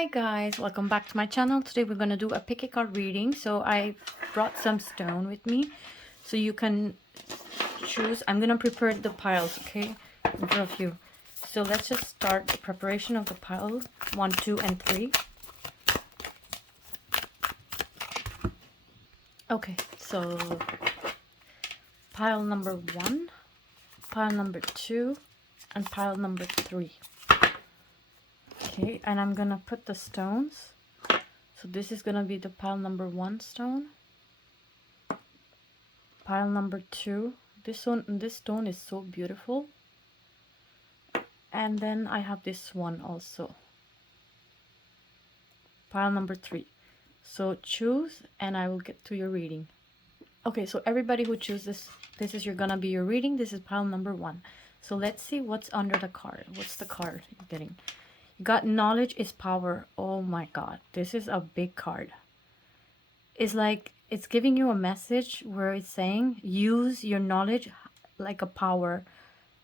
Hi guys, welcome back to my channel. Today we're going to do a pick a card reading. So I brought some stone with me so you can choose. I'm going to prepare the piles, okay, in front of you. So let's just start the preparation of the pile 1, 2, and 3. Okay, so pile number 1, pile number 2, and pile number 3. Okay, and I'm going to put the stones. So this is going to be the pile number 1 stone. Pile number 2. This stone is so beautiful. And then I have this one also. Pile number 3. So choose and I will get to your reading. Okay, so everybody who chooses, this is gonna be your reading. This is pile number 1. So let's see what's under the card. What's the card you're getting? You got knowledge is power. Oh my god, this is a big card. It's like it's giving you a message where it's saying use your knowledge like a power.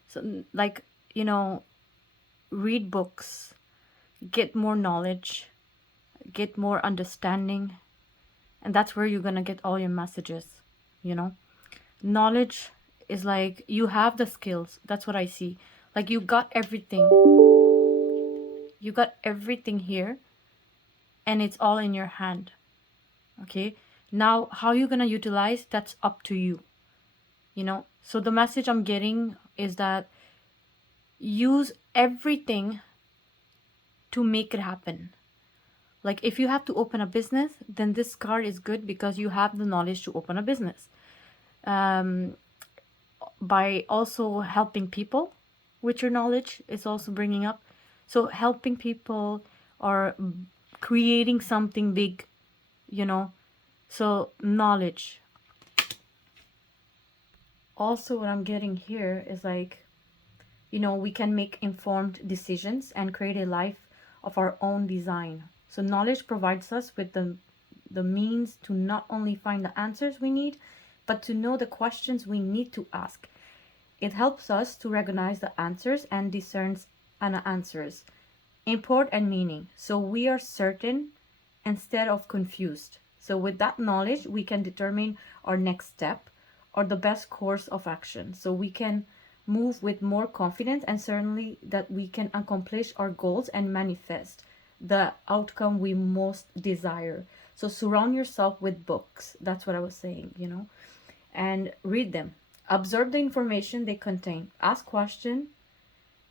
So like, you know, read books, get more knowledge, get more understanding, and that's where you're gonna get all your messages, you know. Knowledge is like you have the skills. That's what I see. Like you got everything. You got everything here and it's all in your hand. Okay, now how you're gonna utilize, that's up to you, you know. So the message I'm getting is that use everything to make it happen. Like if you have to open a business, then this card is good because you have the knowledge to open a business. By also helping people with your knowledge is also bringing up. So helping people or creating something big, you know. So knowledge. Also what I'm getting here is like, you know, we can make informed decisions and create a life of our own design. So knowledge provides us with the means to not only find the answers we need, but to know the questions we need to ask. It helps us to recognize the answers and discerns answers, import and meaning. So we are certain instead of confused. So with that knowledge, we can determine our next step or the best course of action. So we can move with more confidence and certainly that we can accomplish our goals and manifest the outcome we most desire. So surround yourself with books. That's what I was saying, you know, and read them. Observe the information they contain. Ask questions.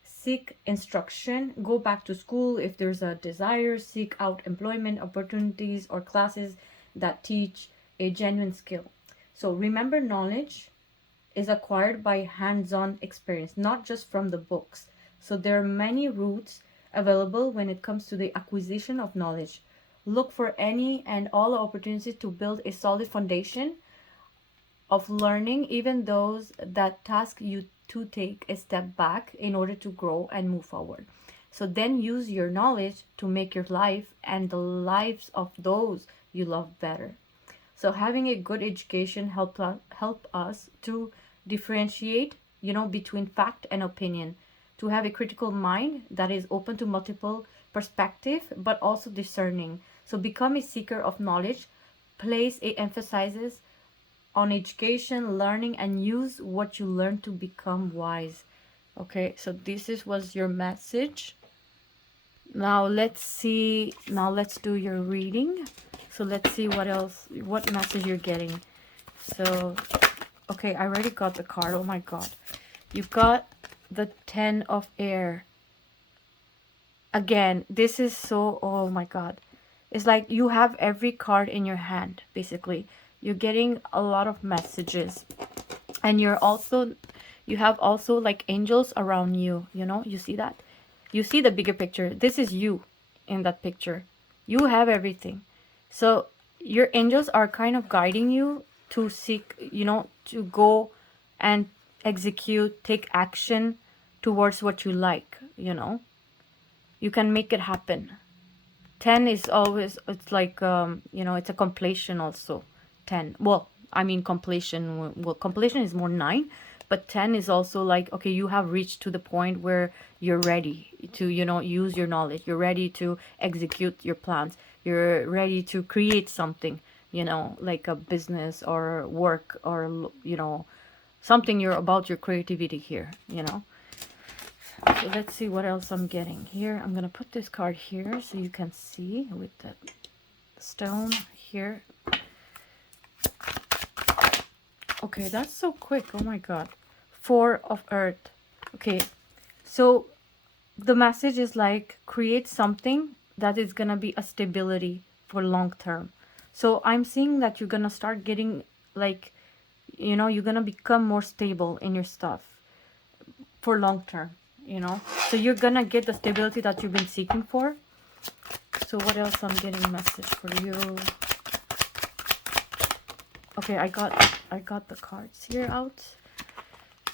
Seek instruction. Go back to school if there's a desire. Seek out employment opportunities or classes that teach a genuine skill. So remember, knowledge is acquired by hands-on experience, not just from the books. So there are many routes available when it comes to the acquisition of knowledge. Look for any and all opportunities to build a solid foundation of learning, even those that task you to take a step back in order to grow and move forward. So then use your knowledge to make your life and the lives of those you love better. So having a good education help us to differentiate, you know, between fact and opinion, to have a critical mind that is open to multiple perspective but also discerning. So become a seeker of knowledge, place a emphasizes on education, learning, and use what you learn to become wise. Okay, so was your message. Now let's see, now let's do your reading. So let's see what message you're getting. So okay, I already got the card. Oh my god, you got the 10 of air. Again, this is so, oh my god, it's like you have every card in your hand. Basically, you're getting a lot of messages, and you have also like angels around you, you know. You see that, you see the bigger picture. This is you in that picture. You have everything. So your angels are kind of guiding you to seek, you know, to go and execute, take action towards what you like, you know. You can make it happen. 10 is always, it's like, you know, it's a completion also. 10, well, I mean completion, well, completion is more 9, But 10 is also like, okay, you have reached to the point where you're ready to, use your knowledge. You're ready to execute your plans. You're ready to create something, like a business or work or, something you're about your creativity here. So let's see what else I'm getting here. I'm going to put this card here so you can see with the stone here. Okay, that's so quick. Oh my God. Four of Earth. Okay, so the message is like create something that is gonna be a stability for long term. So I'm seeing that you're gonna start getting like, you're gonna become more stable in your stuff for long term. So you're gonna get the stability that you've been seeking for. So what else I'm getting message for you? Okay, I got the cards here out.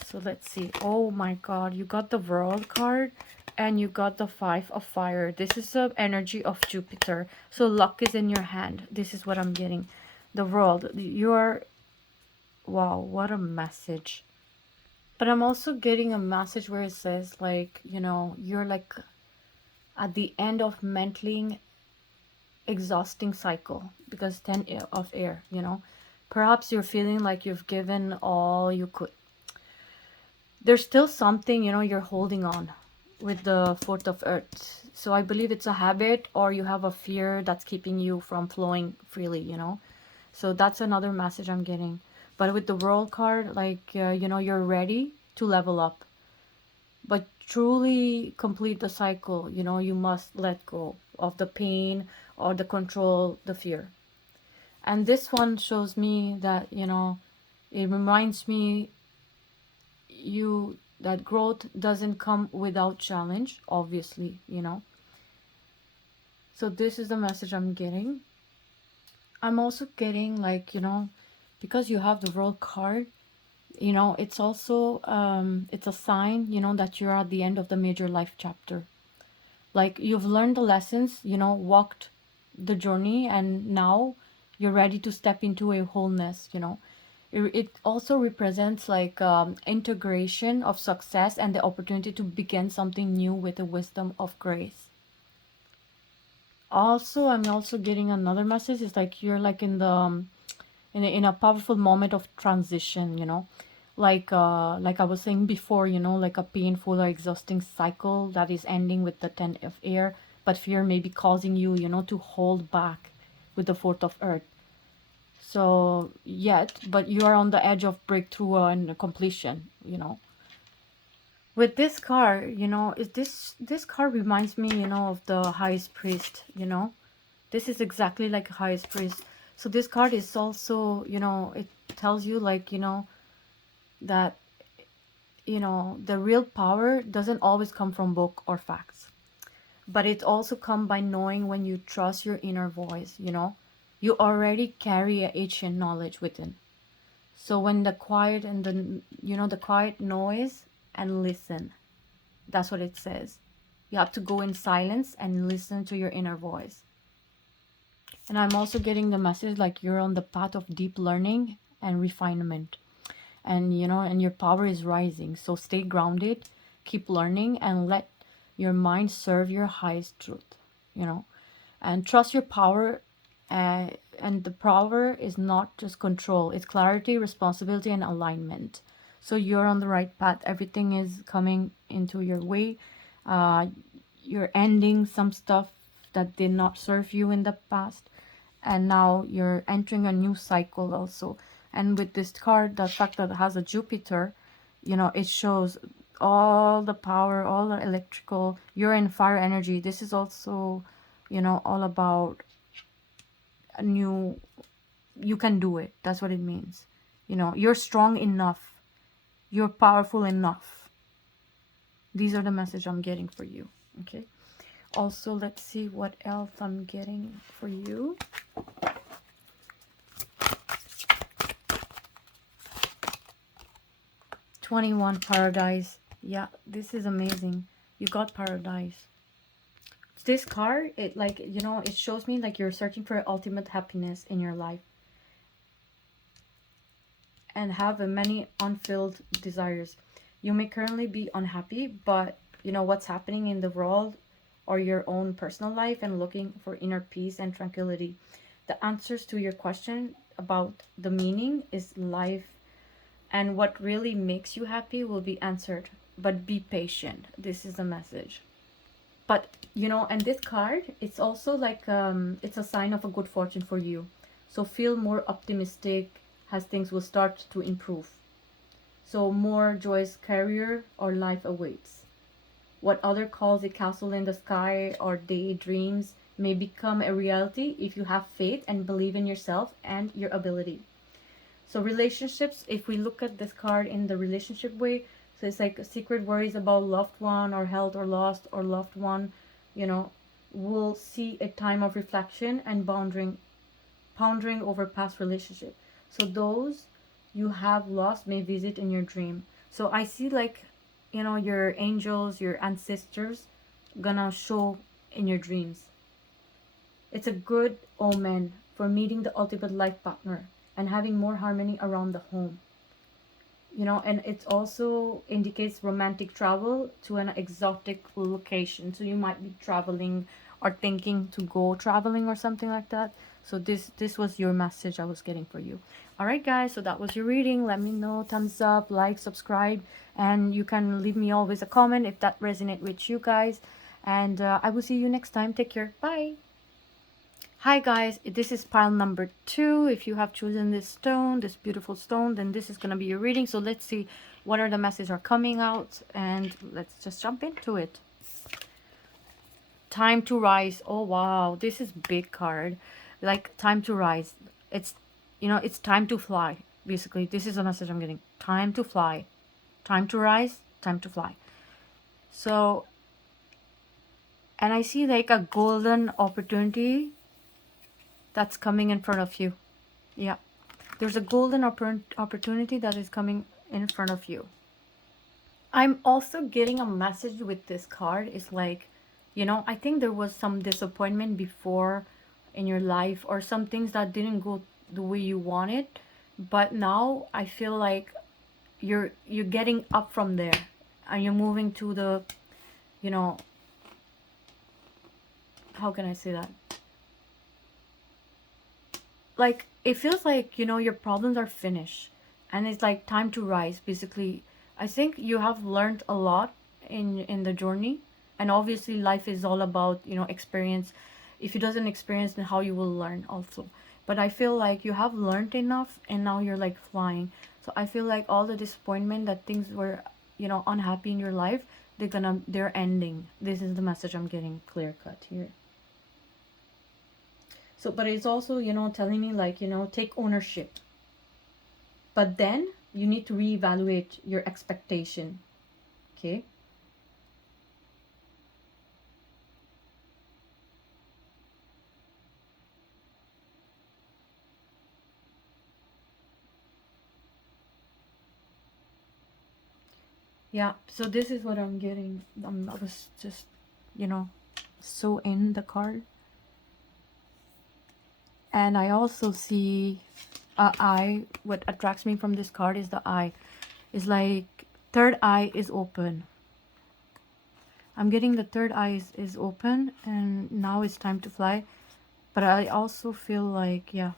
So let's see. Oh my God, you got the World card and you got the Five of Fire. This is the energy of Jupiter. So luck is in your hand. This is what I'm getting. The World. You're, wow, what a message. But I'm also getting a message where it says like, you're like at the end of mentally exhausting cycle because 10 of air. Perhaps you're feeling like you've given all you could. There's still something, you're holding on with the fourth of earth. So I believe it's a habit or you have a fear that's keeping you from flowing freely. So that's another message I'm getting. But with the world card, like, you're ready to level up. But truly complete the cycle, you must let go of the pain or the control, the fear. And this one shows me that, it reminds me you that growth doesn't come without challenge, obviously. So this is the message I'm getting. I'm also getting like, because you have the world card, it's also it's a sign, that you're at the end of the major life chapter. Like you've learned the lessons, walked the journey, and now you're ready to step into a wholeness. It also represents like integration of success and the opportunity to begin something new with the wisdom of grace. Also, I'm also getting another message. It's like you're like in the in a powerful moment of transition. Like I was saying before, like a painful or exhausting cycle that is ending with the 10 of air, but fear may be causing you, to hold back with the fourth of earth. So yet, but you are on the edge of breakthrough and completion. With this card, is this card reminds me, of the highest priest. This is exactly like highest priest. So this card is also, it tells you like, that, the real power doesn't always come from book or facts, but it also come by knowing when you trust your inner voice. You already carry a ancient knowledge within. So when the quiet and the quiet noise and listen. That's what it says. You have to go in silence and listen to your inner voice. And I'm also getting the message like you're on the path of deep learning and refinement. And your power is rising. So stay grounded, keep learning, and let your mind serve your highest truth. And trust your power. And the power is not just control, it's clarity, responsibility, and alignment. So you're on the right path. Everything is coming into your way. uh, you're ending some stuff that did not serve you in the past, and now you're entering a new cycle also. And with this card, the fact that it has a Jupiter, it shows all the power, all the electrical. You're in fire energy. This is also, all about a new, you can do it. That's what it means. You're strong enough, you're powerful enough. These are the message I'm getting for you. Okay, also let's see what else I'm getting for you. 21 paradise. Yeah, this is amazing. You got paradise. This card, it like, it shows me like you're searching for ultimate happiness in your life. and have many unfilled desires. You may currently be unhappy, but you know what's happening in the world or your own personal life and looking for inner peace and tranquility. The answers to your question about the meaning is life and what really makes you happy will be answered. But be patient. This is the message. But you know, and this card, it's also like it's a sign of a good fortune for you. So feel more optimistic as things will start to improve. So more joyous career or life awaits. What other calls a castle in the sky or daydreams may become a reality if you have faith and believe in yourself and your ability. So relationships, if we look at this card in the relationship way, so it's like secret worries about loved one or health or lost or loved one, you know, will see a time of reflection and pondering over past relationship. So those you have lost may visit in your dream. So I see like, you know, your angels, your ancestors gonna show in your dreams. It's a good omen for meeting the ultimate life partner and having more harmony around the home. You know, and it also indicates romantic travel to an exotic location. So you might be traveling or thinking to go traveling or something like that. So this was your message I was getting for you. All right, guys, so that was your reading. Let me know, thumbs up, like, subscribe, and you can leave me always a comment if that resonate with you guys. And I will see you next time. Take care. Bye. Hi guys, this is pile number 2. If you have chosen this stone, this beautiful stone, then this is going to be your reading. So let's see what are the messages are coming out, and let's just jump into it. Time to rise. Oh wow, this is big card. Like time to rise. It's, you know, it's time to fly. Basically, this is the message I'm getting. Time to fly. Time to rise, time to fly. So, and I see like a golden opportunity that's coming in front of you. Yeah, there's a golden opportunity that is coming in front of you. I'm also getting a message with this card. It's like, you know, I think there was some disappointment before in your life or some things that didn't go the way you wanted, but now I feel like you're getting up from there and you're moving to the, you know, how can I say that? Like it feels like, you know, your problems are finished and it's like time to rise. Basically, I think you have learned a lot in the journey, and obviously life is all about, you know, experience. If you doesn't experience, then how you will learn also. But I feel like you have learned enough and now you're like flying. So I feel like all the disappointment that things were, you know, unhappy in your life, they're ending. This is the message I'm getting clear cut here. So, but it's also, you know, telling me like, you know, take ownership. But then you need to reevaluate your expectation. Okay? Yeah, so this is what I'm getting. I was just, you know, so in the card. And I also see a eye. What attracts me from this card is the eye. It's like third eye is open. I'm getting the third eye is open and now it's time to fly. But I also feel like, yeah,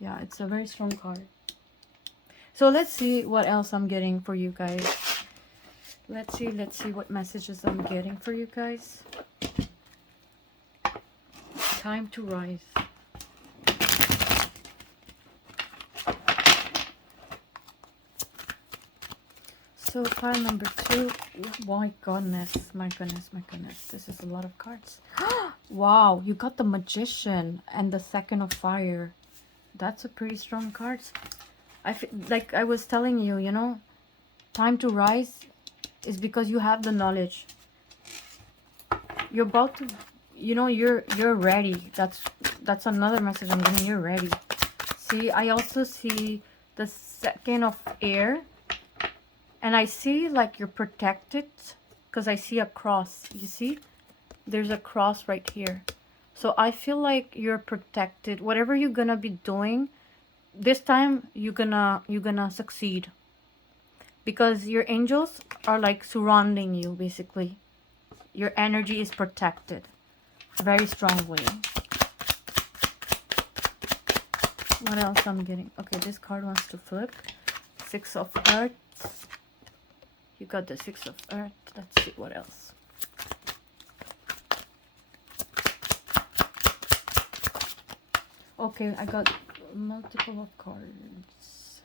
it's a very strong card. So let's see what else I'm getting for you guys. Let's see what messages I'm getting for you guys. Time to rise. So pile number 2. My goodness, my goodness, my goodness. This is a lot of cards. Wow, you got the Magician and the Second of Fire. That's a pretty strong cards. I feel like I was telling you, you know, time to rise is because you have the knowledge. You're about to, you know, you're ready. That's another message I'm getting. You're ready. See, I also see the Second of Air. And I see like you're protected because I see a cross. You see? There's a cross right here. So I feel like you're protected. Whatever you're gonna be doing, this time you're gonna succeed, because your angels are like surrounding you basically. Your energy is protected very strongly. What else I'm getting? Okay, this card wants to flip. Six of Earth. You got the Six of Earth. Let's see what else. Okay, I got multiple of cards.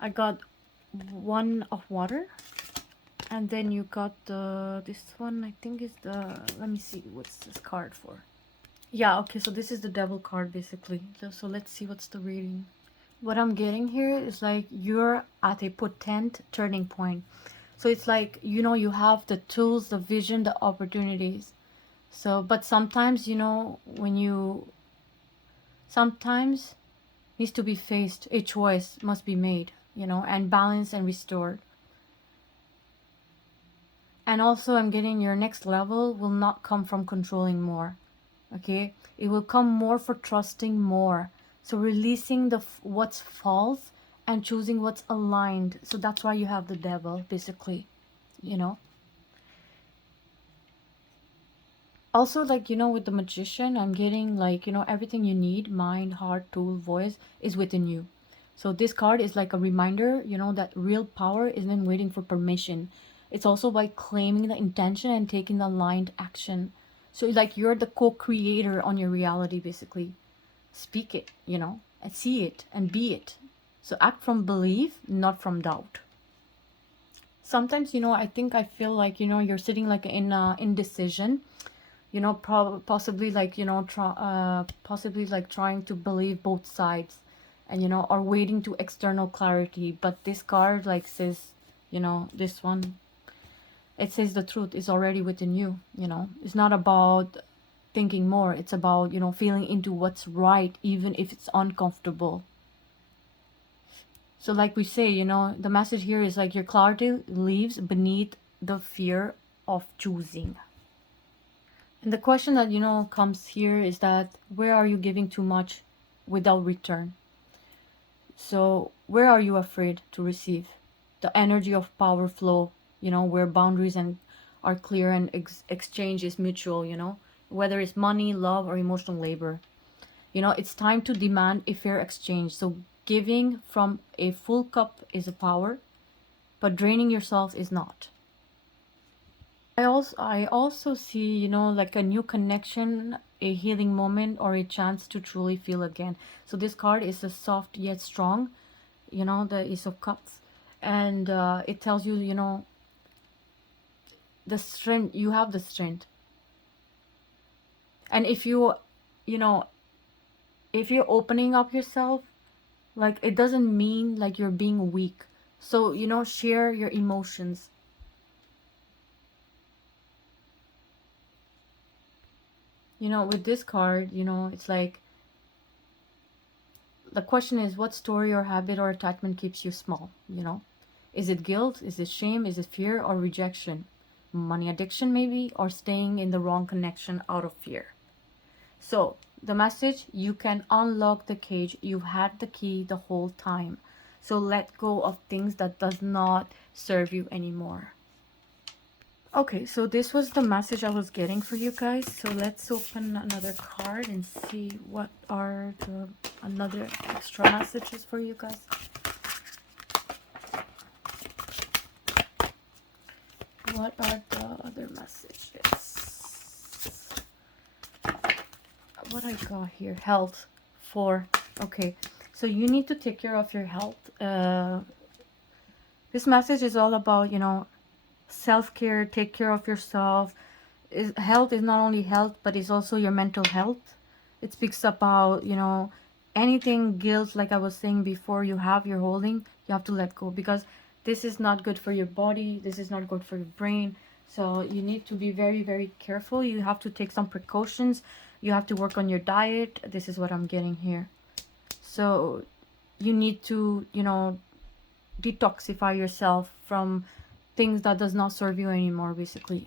I got one of water, and then you got the this one. I think is the. Let me see. What's this card for? Yeah. Okay. So this is the Devil card basically. So let's see what's the reading. What I'm getting here is like you're at a potent turning point. So it's like, you have the tools, the vision, the opportunities. So, but sometimes, when sometimes needs to be faced, a choice must be made, and balanced and restored. And also I'm getting your next level will not come from controlling more. Okay? It will come more for trusting more. So releasing what's false and choosing what's aligned. So that's why you have the devil, basically, you know. Also, like, with the magician, I'm getting like, everything you need, mind, heart, tool, voice, is within you. So this card is like a reminder, that real power isn't waiting for permission. It's also by claiming the intention and taking the aligned action. So like you're the co-creator on your reality, basically. Speak it, and see it and be it. So act from belief, not from doubt. Sometimes, I think I feel like, you're sitting like in indecision, possibly like, possibly like trying to believe both sides, and, or waiting to external clarity. But this card like says, this one, it says the truth is already within you. It's not about thinking more. It's about, feeling into what's right, even if it's uncomfortable. So like we say, the message here is like your clarity lives beneath the fear of choosing. And the question that, comes here is that where are you giving too much without return? So where are you afraid to receive? The energy of power flow, where boundaries and are clear and exchange is mutual, whether it's money, love, or emotional labor. It's time to demand a fair exchange. So giving from a full cup is a power, but draining yourself is not. I also see, like a new connection, a healing moment, or a chance to truly feel again. So this card is a soft yet strong, the Ace of Cups. And it tells you, the strength, you have the strength. And you know, if you're opening up yourself, like it doesn't mean like you're being weak. So, share your emotions. With this card, it's like the question is what story or habit or attachment keeps you small? Is it guilt? Is it shame? Is it fear or rejection? Money addiction, maybe, or staying in the wrong connection out of fear. So, the message, you can unlock the cage. You've had the key the whole time. So let go of things that does not serve you anymore. Okay, so this was the message I was getting for you guys. So let's open another card and see what are the another extra messages for you guys. What are the other messages? What I got here? Health. 4. Okay, so you need to take care of your health. This message is all about, self-care. Take care of yourself. Health is not only health, but it's also your mental health. It speaks about, anything guilt, like I was saying before, you're holding, you have to let go, because this is not good for your body, this is not good for your brain. So you need to be very, very careful. You have to take some precautions. You have to work on your diet. This is what I'm getting here. So you need to, detoxify yourself from things that does not serve you anymore, basically.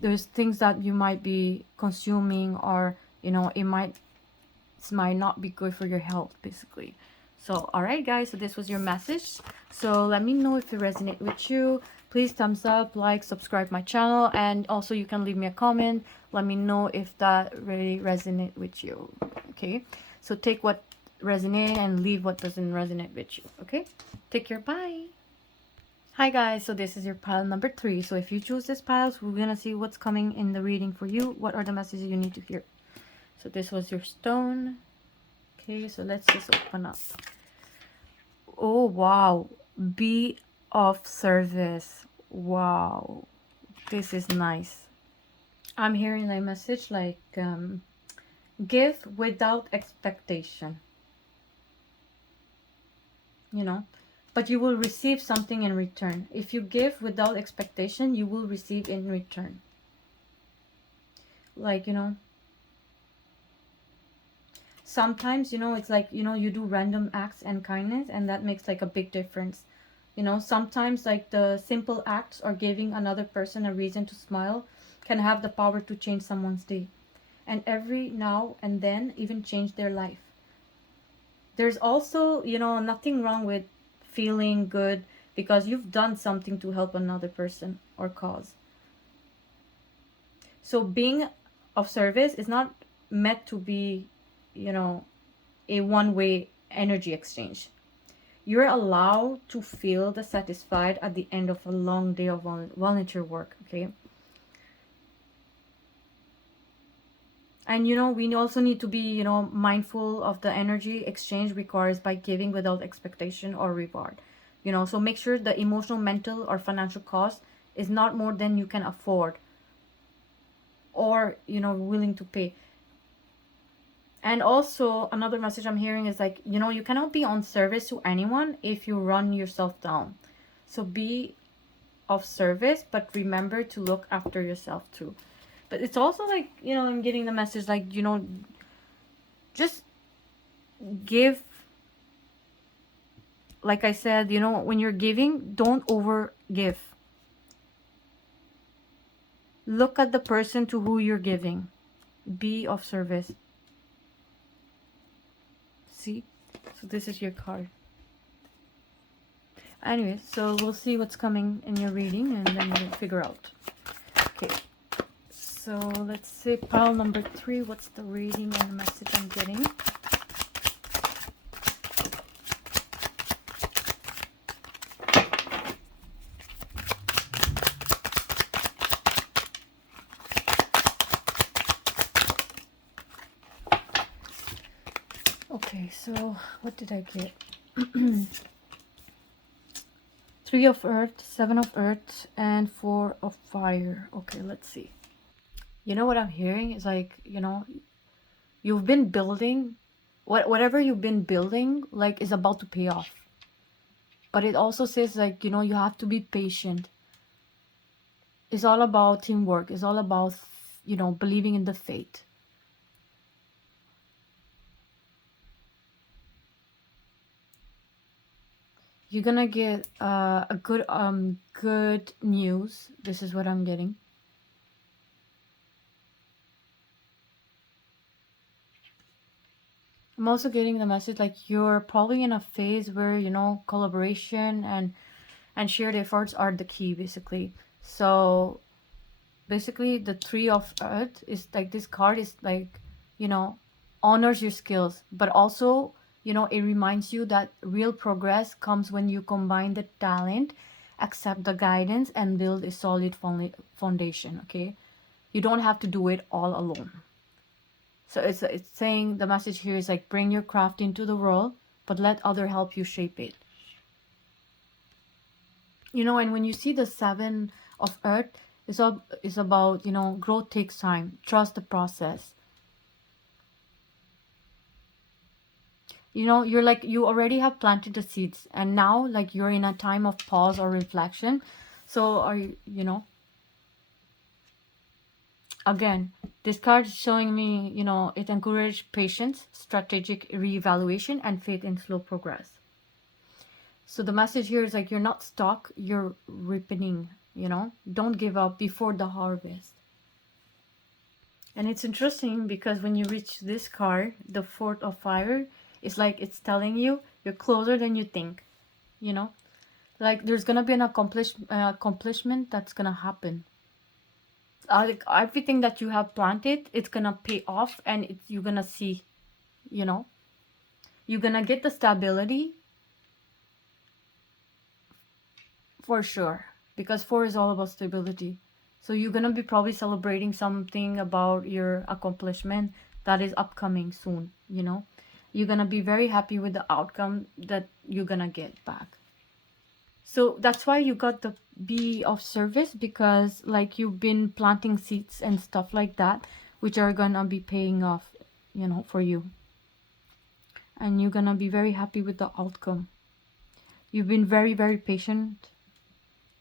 There's things that you might be consuming, or it might might not be good for your health, basically. So, alright guys, so this was your message. So let me know if it resonates with you. Please thumbs up, like, subscribe my channel, and also you can leave me a comment. Let me know if that really resonates with you. Okay, so take what resonates and leave what doesn't resonate with you. Okay, take care, bye. Hi guys, so this is your pile number 3. So if you choose this pile, we're gonna see what's coming in the reading for you. What are the messages you need to hear? So this was your stone. Okay, so let's just open up. Oh wow, be of service. Wow, this is nice. I'm hearing a message like give without expectation, you know, but you will receive something in return. If you give without expectation, you will receive in return. Like, you know, sometimes, you know, it's like, you know, you do random acts and kindness, and that makes like a big difference. You know, sometimes like the simple acts or giving another person a reason to smile can have the power to change someone's day, and every now and then even change their life. There's also, you know, nothing wrong with feeling good because you've done something to help another person or cause. So being of service is not meant to be, you know, a one-way energy exchange. You're allowed to feel the satisfied at the end of a long day of volunteer work, okay? And you know, we also need to be, you know, mindful of the energy exchange requires by giving without expectation or reward. You know, so make sure the emotional, mental, or financial cost is not more than you can afford or, you know, willing to pay. And also another message I'm hearing is like, you know, you cannot be on service to anyone if you run yourself down. So be of service, but remember to look after yourself too. But it's also like, you know, I'm getting the message like, you know, just give. Like I said, you know, when you're giving, don't over give. Look at the person to who you're giving. Be of service. See? So this is your card. Anyway, so we'll see what's coming in your reading and then we'll figure out. Okay. So let's see pile number 3. What's the reading and the message I'm getting? Okay, so what did I get? 3 of earth, 7 of earth, and 4 of fire. Okay, let's see. You know what I'm hearing is like, you know, you've been building, whatever you've been building, like, is about to pay off. But it also says, like, you know, you have to be patient. It's all about teamwork. It's all about, you know, believing in the fate. You're gonna get a good news. This is what I'm getting. I'm also getting the message like you're probably in a phase where, you know, collaboration and shared efforts are the key, basically. So basically the 3 of earth is like, this card is like, you know, honors your skills, but also, you know, it reminds you that real progress comes when you combine the talent, accept the guidance, and build a solid foundation. Okay, you don't have to do it all alone. So it's saying, the message here is like, bring your craft into the world, but let other help you shape it. You know, and when you see the 7 of earth, it's about, you know, growth takes time. Trust the process. You know, you're like, you already have planted the seeds, and now like you're in a time of pause or reflection. So are you, you know, again, this card is showing me, you know, it encourages patience, strategic reevaluation, and faith in slow progress. So the message here is like, you're not stuck, you're ripening, you know. Don't give up before the harvest. And it's interesting because when you reach this card, the Fourth of Fire, it's like it's telling you you're closer than you think, you know? Like there's gonna be an accomplishment that's gonna happen. Like everything that you have planted, it's gonna pay off, and you're gonna see, you know? You're gonna get the stability for sure. Because 4 is all about stability. So you're gonna be probably celebrating something about your accomplishment that is upcoming soon, you know? You're gonna be very happy with the outcome that you're gonna get back. So that's why you got the be of service, because like you've been planting seeds and stuff like that, which are gonna be paying off, you know, for you. And you're gonna be very happy with the outcome. You've been very, very patient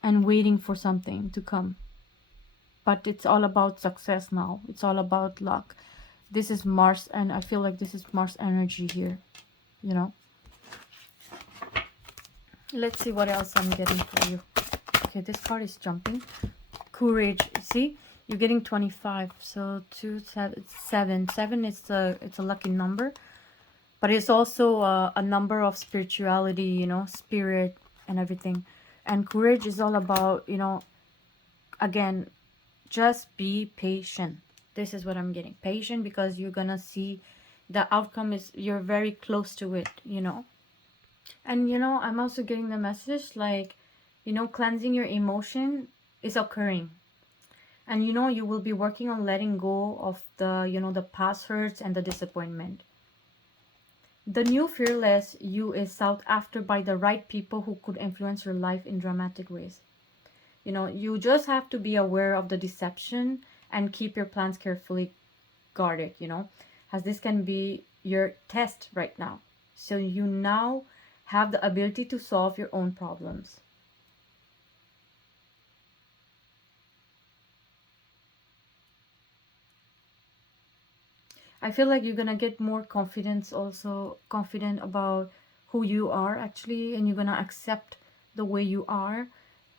and waiting for something to come. But it's all about success now. It's all about luck. This is Mars, and I feel like this is Mars energy here, you know. Let's see what else I'm getting for you. Okay, this card is jumping. Courage. See, you're getting 25. So 2, 7. 7 is it's a lucky number, but it's also a number of spirituality, you know, spirit and everything. And courage is all about, you know, again, just be patient. This is what I'm getting. Patient, because you're gonna see the outcome is you're very close to it, you know. And you know, I'm also getting the message like, you know, cleansing your emotion is occurring. And you know, you will be working on letting go of the, you know, the past hurts and the disappointment. The new fearless you is sought after by the right people who could influence your life in dramatic ways. You know, you just have to be aware of the deception and keep your plans carefully guarded, you know, as this can be your test right now. So you now have the ability to solve your own problems. I feel like you're gonna get more confidence, also confident about who you are actually, and you're gonna accept the way you are,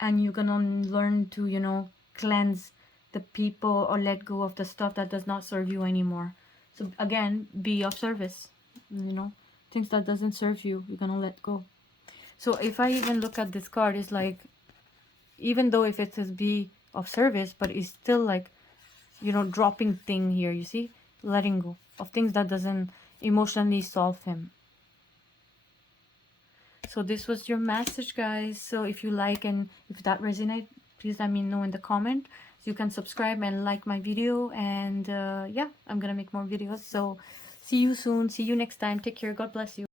and you're gonna learn to, you know, cleanse the people or let go of the stuff that does not serve you anymore. So again, be of service, you know, things that doesn't serve you, you're gonna let go. So if I even look at this card, it's like, even though if it says be of service, but it's still like, you know, dropping thing here, you see, letting go of things that doesn't emotionally solve him. So this was your message, guys. So if you like and if that resonates, please let me know in the comment. So you can subscribe and like my video, and yeah, I'm gonna make more videos. So see you soon. See you next time. Take care. God bless you.